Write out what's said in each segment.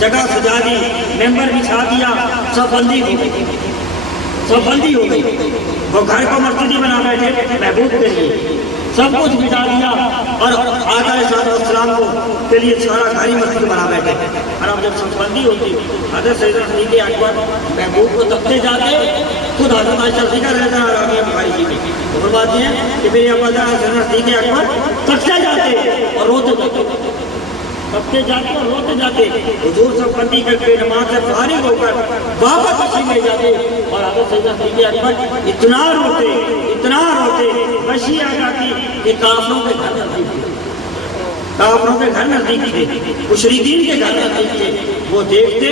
جگہ سجا دی، ممبر بچھا دیا، سب بندی ہو گئی، سب بندی ہو گئی. وہ گھر کو مسجد ہی بنا بیٹھے محبوب کے لیے، سب کچھ بٹا دیا اور آقا علیہ السلام کو کے لیے سارا گھر ہی مسجد بنا بیٹھے. اور اب جب سب بندی ہوتی حضرت سیدنا صدیق اکبر محبوب کو تکتے جاتے، خود حضرت عائشہ ذکر رہتا ہے رابعہ بخاری جی میں وہ فرماتی ہیں کہ میرے ابا جان سیدنا صدیق اکبر تکتے جاتے اور روتے جاتے، تکتے جاتے اور روتے جاتے. حضور سب بندی کر کے نماز سے فارغ ہو کر واپس تشریف لے جاتے اور حضرت سیدنا صدیق اکبر اتنا روتے وحشی آ جاتی کہ کافروں کے گھر نزدیک تھے، کافروں کے گھر نزدیک تھے، مشرکین کے گھر نزدیک تھے. وہ دیکھتے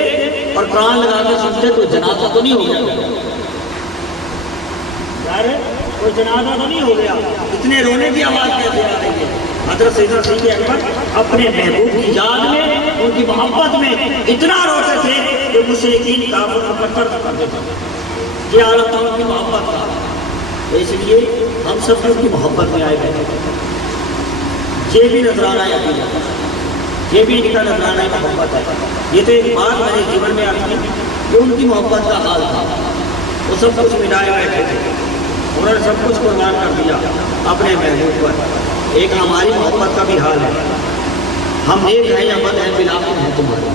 اور کان لگا کے سنتے کوئی جنازہ تو نہیں ہو گیا، یار کوئی جنازہ تو نہیں ہو گیا. اتنے رونے کی آواز کیسے آ رہی ہے؟ حضرت سیدنا صدیق اکبر اپنے محبوب کی یاد میں، ان کی محبت میں اتنا روتے تھے کہ مشرکین کافر کو پتھر کرتے تھے. یہ عالم تھا ان کی محبت کا. اس لیے ہم سب ان کی محبت میں آئے گئے. یہ بھی نذرانہ ہے، یہ بھی ان کا نذرانہ محبت ہے. یہ تو ایک بات میرے جیون میں آتی ہے کہ ان کی محبت کا حال تھا. وہ سب کچھ مٹائے بیٹھے تھے، انہوں نے سب کچھ قربان کر دیا اپنے محبوب پر. ایک ہماری محبت کا بھی حال ہے. ہم نیک ہیں یا بد ہیں بلاخر ہیں تمہارے،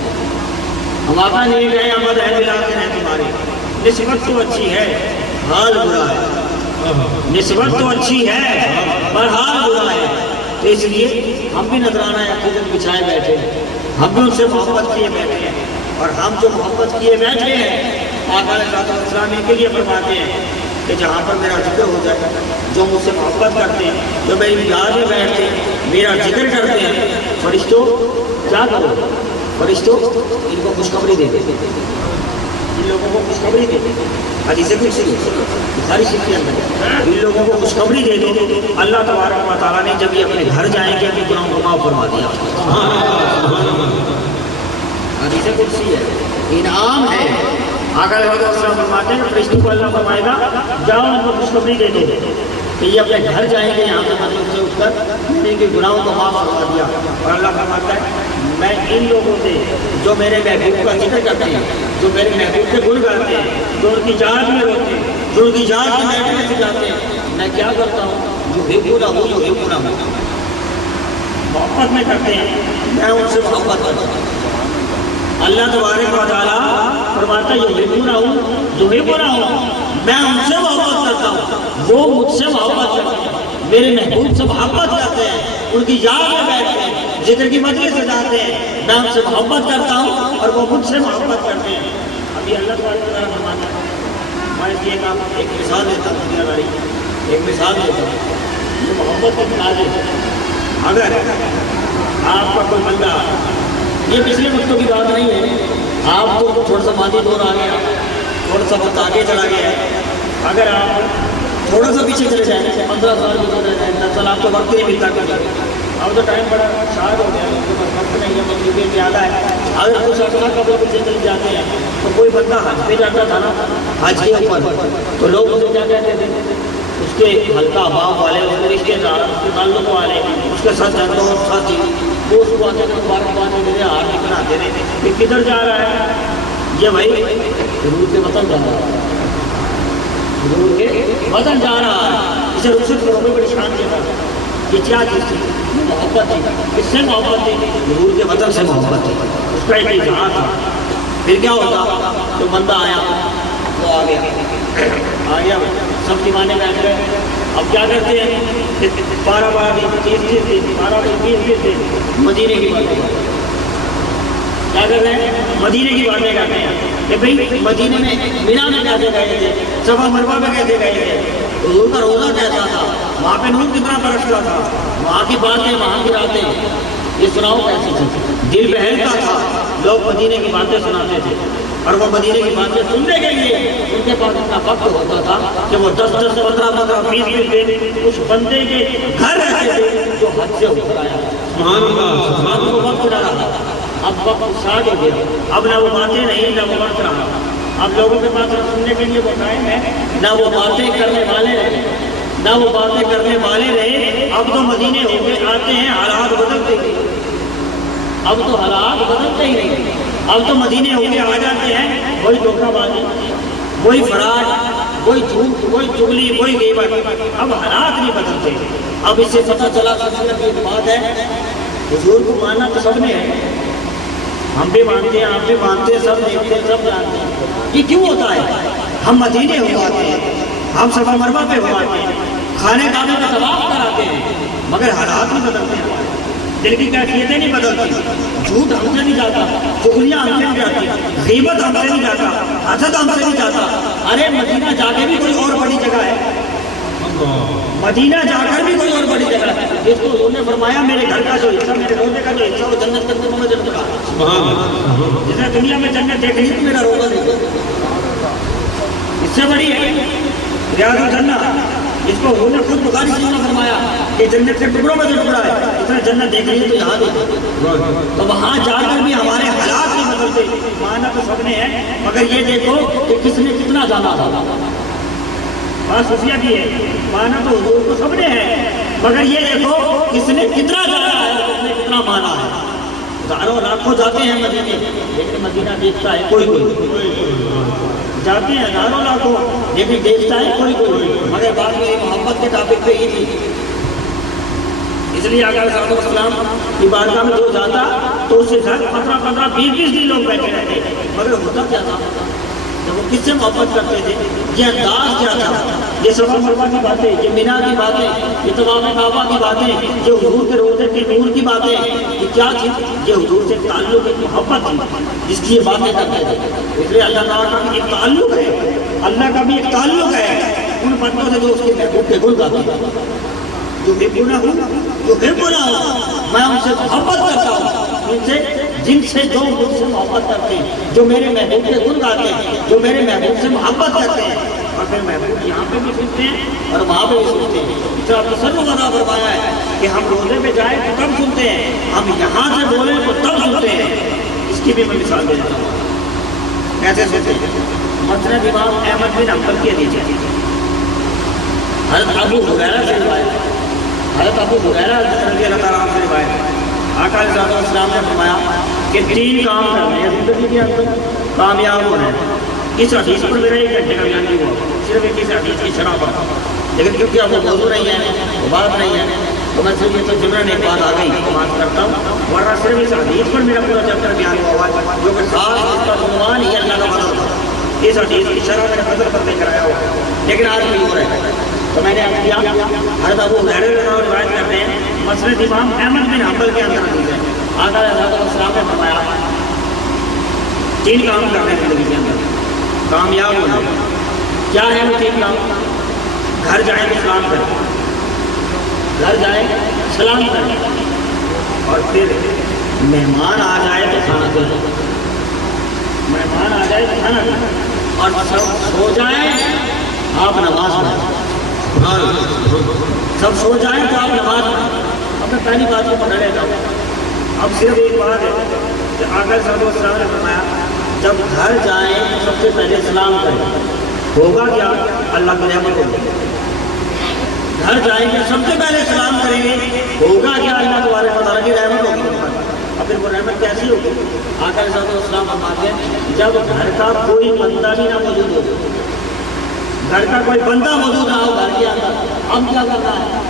ہم آقا نیک ہیں یا بد ہیں بلاخر ہیں تمہارے. نسبت تو اچھی ہے حال برا ہے، نسبت تو اچھی ہے پر حال برا ہے. تو اس لیے ہم بھی نذرانہ عقیدت بچھائے بیٹھے ہیں، ہم بھی ان سے محبت کیے بیٹھے ہیں. اور ہم جو محبت کیے بیٹھے ہیں آقا علیہ السلام کے لیے فرماتے ہیں کہ جہاں پر میرا ذکر ہو جائے، جو مجھ سے محبت کرتے ہیں، جو میری یاد میں بیٹھتے ہیں، میرا ذکر کرتے ہیں، فرشتوں کیا کرو؟ فرشتوں ان کو خوشخبری دے دے، ان لوگوں کو خوشخبری دے دے. حدیث قدسی بخاری شریف کے اندر ان لوگوں کو خوشخبری دے دو. اللہ تبارک و تعالیٰ نے جب یہ اپنے گھر جائیں گے اپنے گناہوں کو معاف فرما دیا. حدیث قدسی ہے، انعام ہے. آقا علیہ السلام فرماتے ہیں فرشتوں کو اللہ فرمائے گا جاؤ ان کو خوشخبری دے دو کہ یہ اپنے گھر جائیں گے، یہاں سے مطلب سے اٹھ کر ان کے گناہوں کو معاف فرما دیا. اور اللہ فرماتا ہے میں ان لوگوں سے جو میرے محبوب کا ذکر کرتے ہیں، جو میرے محبوب کے گن گاتے ہیں، جو ان کی یاد میں روتے ہیں، جو ان کی یاد میں بیٹھنے سے جاتے ہیں، میں کیا کرتا ہوں؟ جو بے نہ ہو، جو بے نہ ہو، محبت میں کرتے ہیں، میں ان سے محبت کرتا ہوں. اللہ تبارک و تعالیٰ فرماتا ہے یحبونہ یحبونہ میں ان سے محبت کرتا ہوں، وہ مجھ سے محبت کرتے ہیں. میرے محبوب سے محبت کرتے ہیں، ان کی یاد میں بیٹھتے ہیں، ذکر کی مجلس سے جاتے ہیں، میں ان سے محبت کرتا ہوں اور وہ مجھ سے محبت کرتے ہیں. ابھی اللہ تبارک و تعالیٰ فرماتا ہے، میں اس لیے ایک مثال دیتا ہوں، دنیا داری ایک مثال دیتا ہوں، یہ محبت کا مثال دیتا ہوں. اگر آپ کا کوئی بندہ، یہ پچھلے وقتوں کی بات نہیں ہے، آپ کو تھوڑا سا مادی دور آ گیا، تھوڑا سا وقت آگے چلا گیا ہے، اگر آپ تھوڑا سا پیچھے چلے جائیں 15 سال بھی چلے جائیں 10 سال، آپ کو وقت نہیں ملتا کبھی. اب تو ٹائم بڑا شارٹ ہو گیا ہے، وقت نہیں ہے، مطلوبیت زیادہ ہے. اگر کچھ اپنا قبل پیچھے چلے جاتے ہیں تو کوئی بندہ حج پہ جاتا تھا نا، حج کے اوپر تو لوگ اسے کیا کہتے تھے؟ اس کے حلقہ باپ والے، اس کے رشتے دار، اس کے تعلق والے، اس کے ساتھ جانتا ہوں ساتھی، وہ اس کو آتے ہیں مبارکباد دیتے ہیں، ہاتھ بناتے ہیں کہ کدھر جا رہا ہے؟ یہ بھائی حضور کے وطن جا رہا ہے، حضور کے وطن جا رہا ہے. اسے رخصت کرو، بڑی شان کے ساتھ. یہ کیا چیز تھی؟ محبت تھی. کس سے محبت تھی؟ حضور کے وطن سے محبت تھی. اس کا ایک اظہار تھا. پھر کیا ہوتا؟ جو بندہ آیا وہ آ گیا سب دیوانے بیٹھ گئے. اب کیا کرتے ہیں؟ 12 دن 30 دن 12 دن 20 دن مدینے کی باتیں کیا کر رہے ہیں؟ مدینے کی باتیں کرتے ہیں کہ بھئی مدینے میں مینا میں کیسے گئے تھے، صفا مروہ میں کیسے گئے تھے، حضور کا روزہ کیسا تھا، وہاں پہ نور کتنا برستا تھا، وہاں کی باتیں، وہاں کی راتیں، یہ سناؤ کیسی تھی. دل بہلتا تھا. لوگ مدینے کی باتیں سناتے تھے اور وہ مدینے کی باتیں سننے کے لیے ان کے پاس اتنا وقت ہوتا تھا کہ وہ 10 15 20 دن اس بندے کے گھر رہتے تھے جو حج سے اتر آیا. سبحان اللہ. وہ وقت نہ رہا. اب وقت شاد ہو گیا. اب نہ وہ باتیں نہیں، نہ وہ وقت رہا. اب لوگوں کے پاس سننے کے لیے وہ ٹائم ہے، نہ وہ باتیں کرنے والے رہے، نہ وہ باتیں کرنے والے رہے. اب تو مدینے ہو کے آتے ہیں، حالات بدلتے ہی. اب تو حالات بدلتے ہی نہیں. اب تو مدینے ہو کے آ جاتے ہیں وہی دھوکہ بازی، وہی فراڈ، وہی جھوٹ، وہی چغلی، وہی غیبت۔ اب حالات نہیں بدلتے۔ اب اس سے پتہ چلا خصوصیت کی بات ہے، حضور کو ماننا تو سب نے ہے، ہم بھی مانتے ہیں، آپ بھی مانتے ہیں، سب دیکھتے ہیں، سب جانتے ہیں۔ یہ کیوں ہوتا ہے؟ ہم مدینے ہو آتے ہیں، ہم صفا مروہ پہ ہو آتے ہیں، خانے کعبہ کا طواف کراتے ہیں، مگر حالات نہیں بدلتے ہیں، دل کی کیفیتیں نہیں بدلتی، جھوٹ ہم سے نہیں جاتا، چغلیاں ہم سے نہیں جاتی، غیبت ہم سے نہیں جاتا، حسد ہم سے نہیں جاتا۔ ارے مدینہ جا کے بھی کوئی اور بڑی جگہ ہے، مدینہ جا کر بھی کوئی اور بڑی جگہ ہے، جس کو حضور نے فرمایا میرے گھر کا جو حصہ، میرے روزے کا جو حصہ، وہ جنت کے اندر میں جنت کا، جس نے دنیا میں جنت دیکھ لی تو میرا روزہ دیکھو، اس سے بڑی ہے ریاض الجنہ، اس کو حضور نے خود بخاری شریف میں فرمایا کہ جنت کے ٹکڑوں میں جو ٹکڑا ہے، اس نے جنت دیکھ لی تو یہاں دیکھو۔ تو وہاں جا کر بھی ہمارے حالات نہیں بدلتے، مانا تو سب نے ہے، مگر یہ دیکھو کہ کس نے کتنا جانا تھا۔ بات خصوصیت یہ ہے، مانا تو حضور کو سب نے ہے، مگر یہ دیکھو کس نے کتنا جانا ہے، کس نے کتنا مانا ہے۔ ہزاروں لاکھوں جاتے ہیں مدینے، لیکن مدینہ دیکھتا ہے کوئی کوئی، جاتے ہیں ہزاروں لاکھوں لیکن دیکھتا ہے کوئی کوئی، مگر بات میری محبت کے ٹاپک پہ یہ تھی، اس لیے آقا صلی اللہ علیہ وسلم کی بارگاہ میں جو جاتا تو اس سے 15 20 دن لوگ بیٹھے رہتے، مگر ہوتا کیا تھا؟ وہ کس سے محبت کرتے تھے؟ یہ انداز کیا تھا؟ یہ صفا مروہ کی باتیں، یہ مینا کی باتیں، یہ طواف کعبہ کی باتیں، یہ حضور کے روزے کے نور کی باتیں، یہ کیا تھی؟ یہ حضور سے تعلق ایک محبت تھی، جس کی یہ باتیں کرتے تھے۔ اس لیے اللہ تعالیٰ کا بھی ایک تعلق ہے، اللہ کا بھی ایک تعلق ہے ان بندوں سے جو اس کے محبوب کے گل گاتے ہیں، جو بےگناہ ہوں، جو بے گناہ ہوں، میں ان سے محبت کرتا ہوں، ان سے جن سے جو مجھ سے محبت کرتے ہیں، جو میرے محبوب کے گن گاتے ہیں، جو میرے محبوب سے محبت کرتے ہیں، اور پھر محبوب یہاں پہ بھی سنتے ہیں اور وہاں پہ بھی سنتے ہیں۔ اس طرح تصرف ادا فرمایا ہے کہ ہم روزے پہ جائیں تو تب سنتے ہیں، ہم یہاں سے بولیں تو تب سنتے ہیں۔ اس کی بھی میں مثال دیتا ہوں، کیسے سنتے ہیں؟ مسند امام احمد بن حنبل کے لیجیے، حضرت ابو ہریرہ سے روایت، حضرت ابو ہریرہ رضی اللہ تعالیٰ عنہ سے روایت، آقا علیہ السلام نے فرمایا کہ 3 کام کرنے ہیں زندگی کے اندر، کامیاب ہونا ہے۔ اس حدیث پر میرا 1 گھنٹے کا بیان نہیں ہوا، صرف ایک اس حدیث کی شرح پر، لیکن کیونکہ اب وہ موضوع نہیں ہے، وہ بات نہیں ہے، تو میں صرف یہ تو جملہ ایک بات آ گئی تو بات کرتا ہوں، ورنہ صرف اس حدیث پر میرا پورا چیپٹر بیان ہوا ہے، جو کہ خاص اس کا عنوان ہی اللہ کا فضل تھا۔ اس حدیث کی شرح میں نے فضل پر نہیں کرایا ہوا، لیکن آج بھی ہو رہا ہے، تو میں نے اب کیا حضرت ابو ہریرہ روایت کرتے ہیں، مسند امام احمد بن حنبل کے اندر حدیث ہے، آقا علیہ السلام نے فرمایا 3 کام کرنے ہیں زندگی کے اندر، کامیاب ہونا۔ کیا ہے وہ 3 کام؟ گھر جائیں تو سلام کریں، گھر جائیں سلام کریں، اور پھر مہمان آ جائے تو کھانا کھلائیں، مہمان آ جائے تو کھانا کھلائیں، اور سب سو جائیں آپ نماز پڑھیں، سب سو جائیں تو آپ نماز پڑھیں۔ اب میں پہلی بات کو پڑھ لیتا ہوں، اب صرف ایک بات ہے کہ آقا صلی اللہ علیہ وسلم نے فرمایا جب گھر جائیں تو سب سے پہلے سلام کریں، ہوگا کیا؟ اللہ کی رحمت ہوگی۔ گھر جائیں گے سب سے پہلے سلام کریں گے، ہوگا کیا؟ اللہ تبارک و تعالیٰ کی رحمت ہوگی۔ اب پھر وہ رحمت کیسی ہوگی؟ آقا صلی اللہ علیہ وسلم فرماتے ہیں جب گھر کا کوئی بندہ بھی نہ موجود ہو، گھر کا کوئی بندہ موجود نہ ہو گھر کے اندر، اب کیا کرنا ہے؟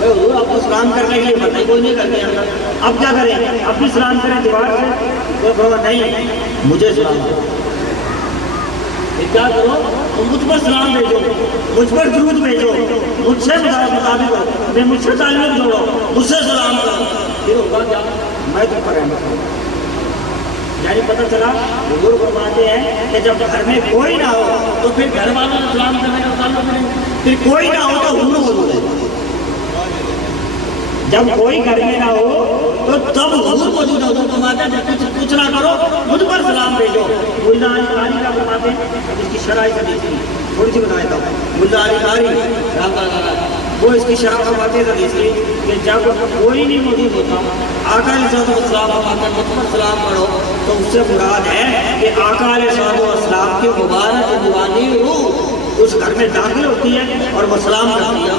حضور آپ کو سلام کرنے کے لیے بتائی کوئی نہیں کرتے اندر، اب کیا کریں؟ اب بھی سلام کریں دیوار سے؟ تو بابا نہیں، مجھے سلام کرو، پھر کیا کرو؟ تم مجھ پر سلام بھیجو، مجھ پر درود بھیجو، مجھ سے مطابق ہو، میں مجھ سے تعلق جوڑو، مجھ سے سلام کرو، پھر ہوگا کیا؟ میں تم پر رحمت کروں۔ یعنی پتہ چلا حضور فرماتے ہیں کہ جب گھر میں کوئی نہ ہو تو پھر گھر والوں سے سلام کرنے کا تعلق نہیں، پھر کوئی نہ ہو تو حضور موجود ہے، جب کوئی گھر میں نہ ہو تو تب حضور موجود ہے۔ حضور فرماتے ہیں جب کچھ نہ کرو مجھ پر سلام بھیجو۔ ملا علی قاری کا فرماتے ہیں، اب اس کی شرح حدیث کی تھوڑی سی بتا دیتا ہوں۔ ملا علی قاری رحمۃ اللہ علیہ وہ اس کی شرح فرماتے ہیں حدیث کی کہ جب کوئی نہیں موجود ہوتا آقا علیہ السلام فرماتے ہیں مجھ پر سلام پڑھو، تو اس سے مراد ہے کہ آقا علیہ السلام کی مبارک روحانی روح اس گھر میں داخل ہوتی ہے اور وہ سلام کرتی ہے۔